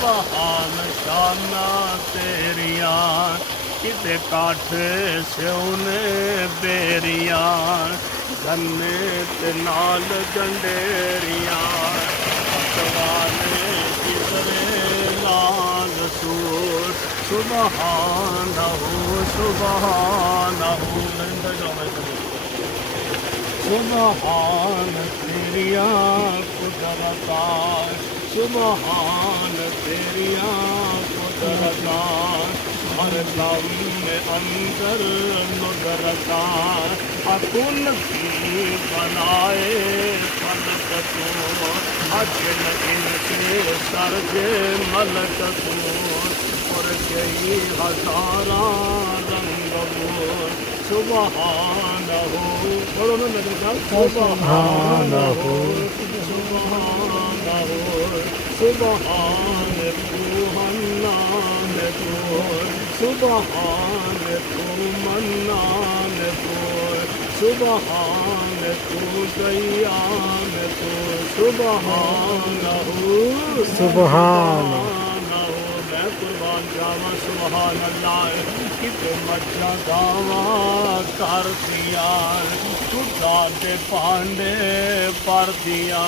سبحان شانہ تیریاں کتے کاٹھے سے انہیں بیریاں گنے تے نال گنڈیریاں پتوانے کسرے لال سور سبحانہ سبحانہ سبحان تیریاں قدرتاں سبحان تیریاں قدرتاں ہر دم میں اندر ندرتاں اکن کی بنائے فلک تو اجل ان کے سر کے ملک تو اور کئی ہزاراں رنگ بور سبحانہ بولو نا نظر جاؤ سبحانہ سبحانہ سبحان تو منان تو سبحان تو منان تو سبحان تو دیان تو سبحانہ سبحان میں قربان جاواں سبحان اللہ کتے مجھا گاواں کر دیا چٹا دے پانڈے پر دیا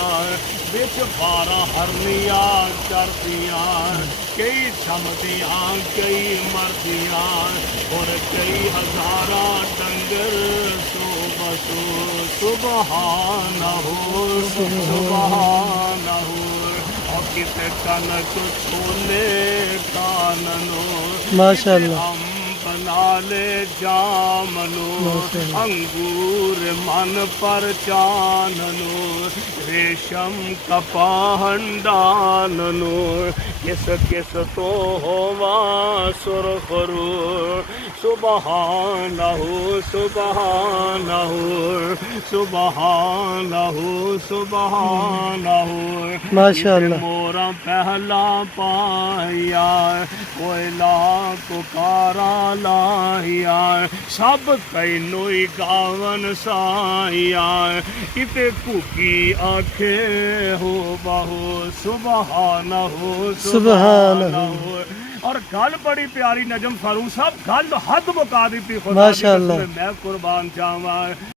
بچ 12 ہرنیاں چر دیا کئی چھمدیاں کئی مردیاں اور کئی ہزاراں ڈنگر سو بسو سبحانہ سبحانہ کتے کنک چھولے کاننو ماشاء اللہ بنا لے جامنو انگور من پر چاننو ریشم کپاہن ڈاننو کس کس تو ہوا سرخرو سبحانہ سبحانہ سبحانہ سبحانہ ماشاء اللہ مورا پہلا پایا کوئی لاکھ کارا لایا سب تینوئی گاون سایا کتے کوکی آنکھیں ہو بہو سبحانہ سبحانہ اور گل بڑی پیاری نجم فاروق صاحب گل حد مکا دیتی خدا ماشاء اللہ میں قربان جاواں